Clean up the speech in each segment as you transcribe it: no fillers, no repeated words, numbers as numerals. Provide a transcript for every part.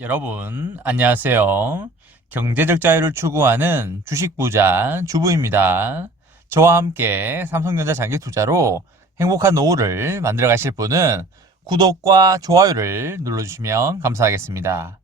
여러분, 안녕하세요. 경제적 자유를 추구하는 주식 부자 주부입니다. 저와 함께 삼성전자 장기 투자로 행복한 노후를 만들어 가실 분은 구독과 좋아요를 눌러주시면 감사하겠습니다.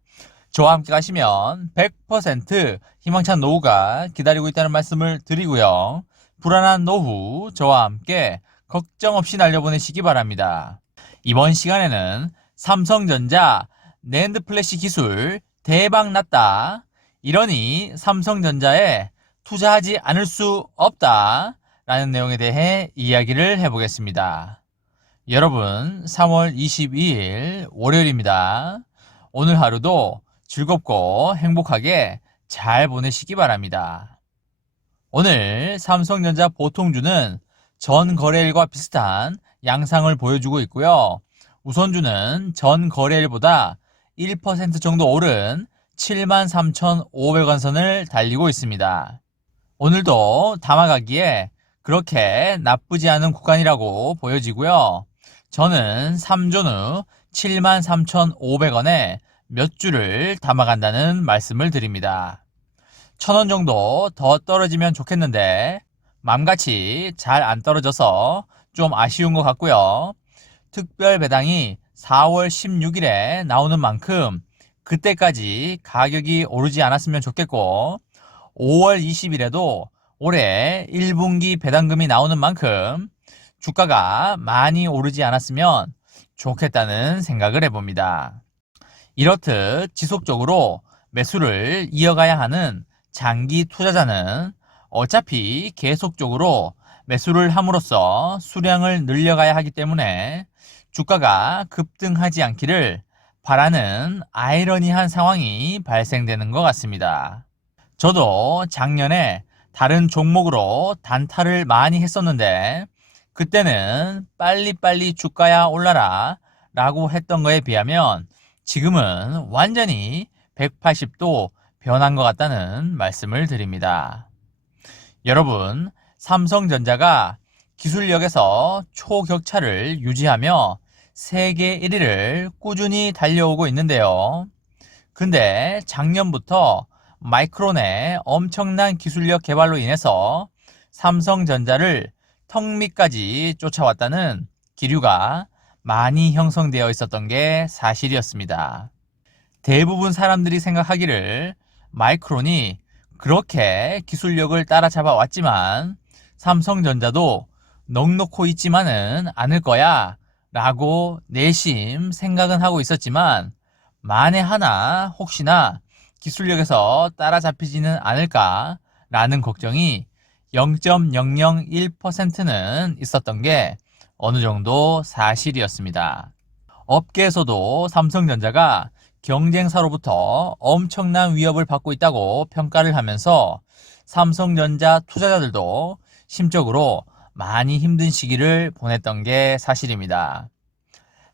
저와 함께 가시면 100% 희망찬 노후가 기다리고 있다는 말씀을 드리고요. 불안한 노후 저와 함께 걱정 없이 날려보내시기 바랍니다. 이번 시간에는 삼성전자 낸드 플래시 기술 대박 났다. 이러니 삼성전자에 투자하지 않을 수 없다. 라는 내용에 대해 이야기를 해보겠습니다. 여러분, 3월 22일 월요일입니다. 오늘 하루도 즐겁고 행복하게 잘 보내시기 바랍니다. 오늘 삼성전자 보통주는 전 거래일과 비슷한 양상을 보여주고 있고요. 우선주는 전 거래일보다 1% 정도 오른 73,500원 선을 달리고 있습니다. 오늘도 담아가기에 그렇게 나쁘지 않은 구간이라고 보여지고요. 저는 3존 후 73,500원에 몇 주를 담아간다는 말씀을 드립니다. 1,000원 정도 더 떨어지면 좋겠는데 맘같이 잘 안 떨어져서 좀 아쉬운 것 같고요. 특별 배당이 4월 16일에 나오는 만큼 그때까지 가격이 오르지 않았으면 좋겠고 5월 20일에도 올해 1분기 배당금이 나오는 만큼 주가가 많이 오르지 않았으면 좋겠다는 생각을 해봅니다. 이렇듯 지속적으로 매수를 이어가야 하는 장기 투자자는 어차피 계속적으로 매수를 함으로써 수량을 늘려가야 하기 때문에 주가가 급등하지 않기를 바라는 아이러니한 상황이 발생되는 것 같습니다. 저도 작년에 다른 종목으로 단타를 많이 했었는데 그때는 빨리빨리 주가야 올라라 라고 했던 거에 비하면 지금은 완전히 180도 변한 것 같다는 말씀을 드립니다. 여러분, 삼성전자가 기술력에서 초격차를 유지하며 세계 1위를 꾸준히 달려오고 있는데요. 근데 작년부터 마이크론의 엄청난 기술력 개발로 인해서 삼성전자를 턱 밑까지 쫓아왔다는 기류가 많이 형성되어 있었던 게 사실이었습니다. 대부분 사람들이 생각하기를 마이크론이 그렇게 기술력을 따라잡아 왔지만 삼성전자도 넋놓고 있지만은 않을 거야 라고 내심 생각은 하고 있었지만 만에 하나 혹시나 기술력에서 따라잡히지는 않을까 라는 걱정이 0.001%는 있었던 게 어느 정도 사실이었습니다. 업계에서도 삼성전자가 경쟁사로부터 엄청난 위협을 받고 있다고 평가를 하면서 삼성전자 투자자들도 심적으로 많이 힘든 시기를 보냈던 게 사실입니다.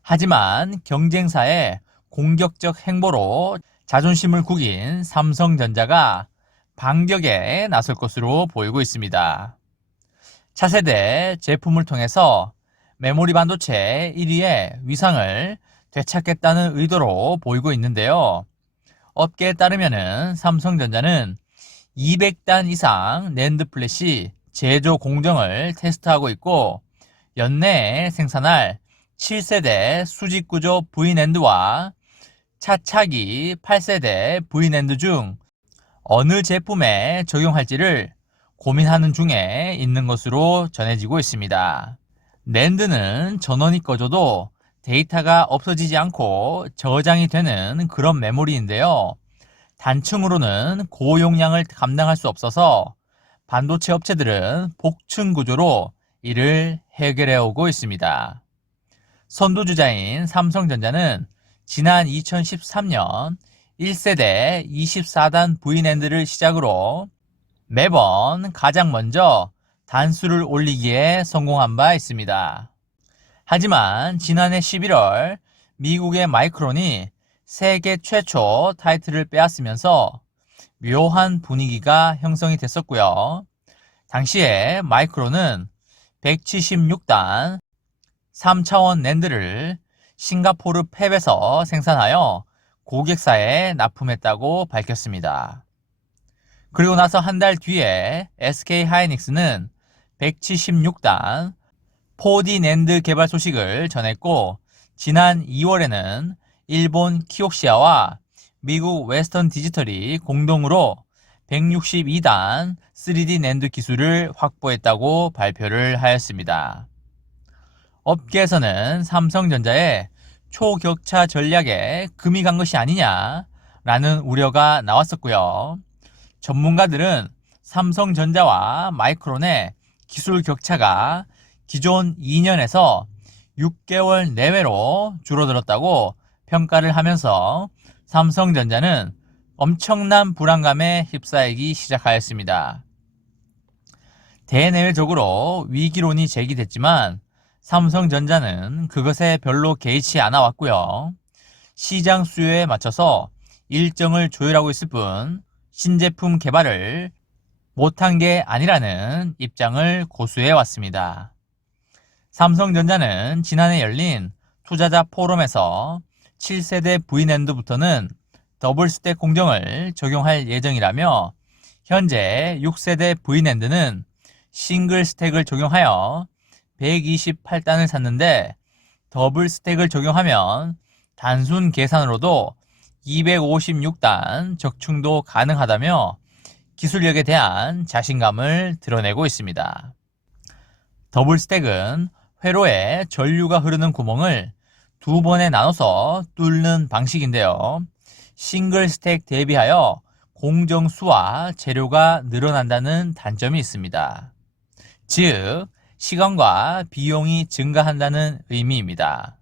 하지만 경쟁사의 공격적 행보로 자존심을 구긴 삼성전자가 반격에 나설 것으로 보이고 있습니다. 차세대 제품을 통해서 메모리 반도체 1위의 위상을 되찾겠다는 의도로 보이고 있는데요. 업계에 따르면 삼성전자는 200단 이상 낸드 플래시 제조 공정을 테스트하고 있고 연내에 생산할 7세대 수직구조 V낸드와 차차기 8세대 V낸드 중 어느 제품에 적용할지를 고민하는 중에 있는 것으로 전해지고 있습니다. 낸드는 전원이 꺼져도 데이터가 없어지지 않고 저장이 되는 그런 메모리인데요. 단층으로는 고용량을 감당할 수 없어서 반도체 업체들은 복층 구조로 이를 해결해 오고 있습니다. 선두주자인 삼성전자는 지난 2013년 1세대 24단 V낸드를 시작으로 매번 가장 먼저 단수를 올리기에 성공한 바 있습니다. 하지만 지난해 11월 미국의 마이크론이 세계 최초 타이틀을 빼앗으면서 묘한 분위기가 형성이 됐었고요. 당시에 마이크론은 176단 3차원 낸드를 싱가포르 팹에서 생산하여 고객사에 납품했다고 밝혔습니다. 그리고 나서 한 달 뒤에 SK하이닉스는 176단 4D 낸드 개발 소식을 전했고, 지난 2월에는 일본 키옥시아와 미국 웨스턴 디지털이 공동으로 162단 3D 낸드 기술을 확보했다고 발표를 하였습니다. 업계에서는 삼성전자의 초격차 전략에 금이 간 것이 아니냐라는 우려가 나왔었고요. 전문가들은 삼성전자와 마이크론의 기술 격차가 기존 2년에서 6개월 내외로 줄어들었다고 평가를 하면서 삼성전자는 엄청난 불안감에 휩싸이기 시작하였습니다. 대내외적으로 위기론이 제기됐지만 삼성전자는 그것에 별로 개의치 않아 왔고요. 시장 수요에 맞춰서 일정을 조율하고 있을 뿐 신제품 개발을 못한 게 아니라는 입장을 고수해 왔습니다. 삼성전자는 지난해 열린 투자자 포럼에서 7세대 V낸드부터는 더블 스택 공정을 적용할 예정이라며, 현재 6세대 V낸드는 싱글 스택을 적용하여 128단을 샀는데 더블 스택을 적용하면 단순 계산으로도 256단 적충도 가능하다며 기술력에 대한 자신감을 드러내고 있습니다. 더블 스택은 회로에 전류가 흐르는 구멍을 두 번에 나눠서 뚫는 방식인데요. 싱글 스택 대비하여 공정수와 재료가 늘어난다는 단점이 있습니다. 즉, 시간과 비용이 증가한다는 의미입니다.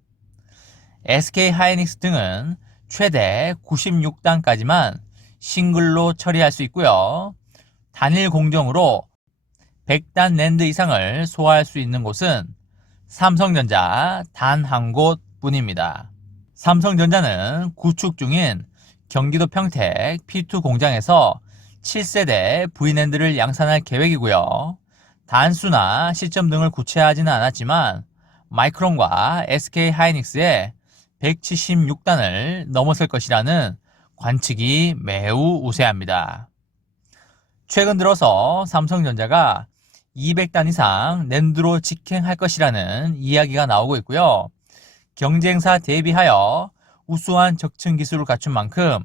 SK하이닉스 등은 최대 96단까지만 싱글로 처리할 수 있고요. 단일 공정으로 100단 낸드 이상을 소화할 수 있는 곳은 삼성전자 단 한 곳 뿐입니다. 삼성전자는 구축 중인 경기도 평택 P2 공장에서 7세대 V낸드를 양산할 계획이고요. 단수나 시점 등을 구체화하지는 않았지만 마이크론과 SK하이닉스의 176단을 넘어설 것이라는 관측이 매우 우세합니다. 최근 들어서 삼성전자가 200단 이상 낸드로 직행할 것이라는 이야기가 나오고 있고요. 경쟁사 대비하여 우수한 적층 기술을 갖춘 만큼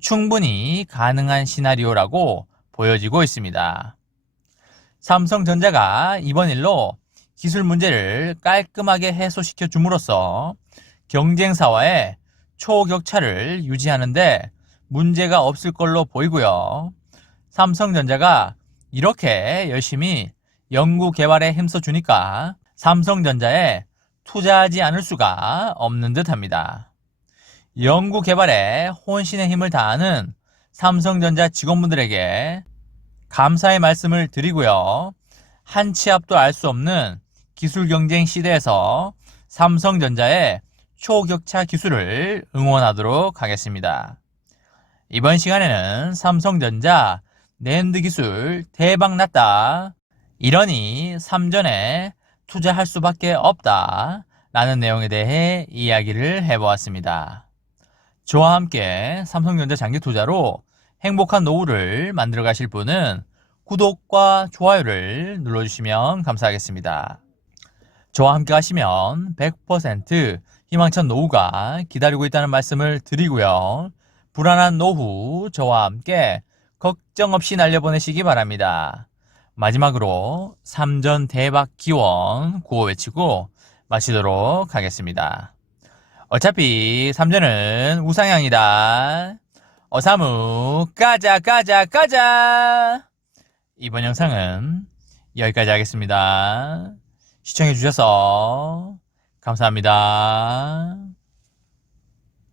충분히 가능한 시나리오라고 보여지고 있습니다. 삼성전자가 이번 일로 기술 문제를 깔끔하게 해소시켜 줌으로써 경쟁사와의 초격차를 유지하는데 문제가 없을 걸로 보이고요. 삼성전자가 이렇게 열심히 연구 개발에 힘써 주니까 삼성전자에 투자하지 않을 수가 없는 듯 합니다. 연구 개발에 혼신의 힘을 다하는 삼성전자 직원분들에게 감사의 말씀을 드리고요. 한 치 앞도 알 수 없는 기술 경쟁 시대에서 삼성전자의 초격차 기술을 응원하도록 하겠습니다. 이번 시간에는 삼성전자 낸드 기술 대박 났다, 이러니 삼전에 투자할 수밖에 없다 라는 내용에 대해 이야기를 해보았습니다. 저와 함께 삼성전자 장기 투자로 행복한 노후를 만들어 가실 분은 구독과 좋아요를 눌러주시면 감사하겠습니다. 저와 함께 하시면 100% 희망찬 노후가 기다리고 있다는 말씀을 드리고요. 불안한 노후 저와 함께 걱정 없이 날려보내시기 바랍니다. 마지막으로 삼전 대박 기원 구호 외치고 마치도록 하겠습니다. 어차피 삼전은 우상향이다. 어사무 까자 까자 까자. 이번 영상은 여기까지 하겠습니다. 시청해주셔서 감사합니다.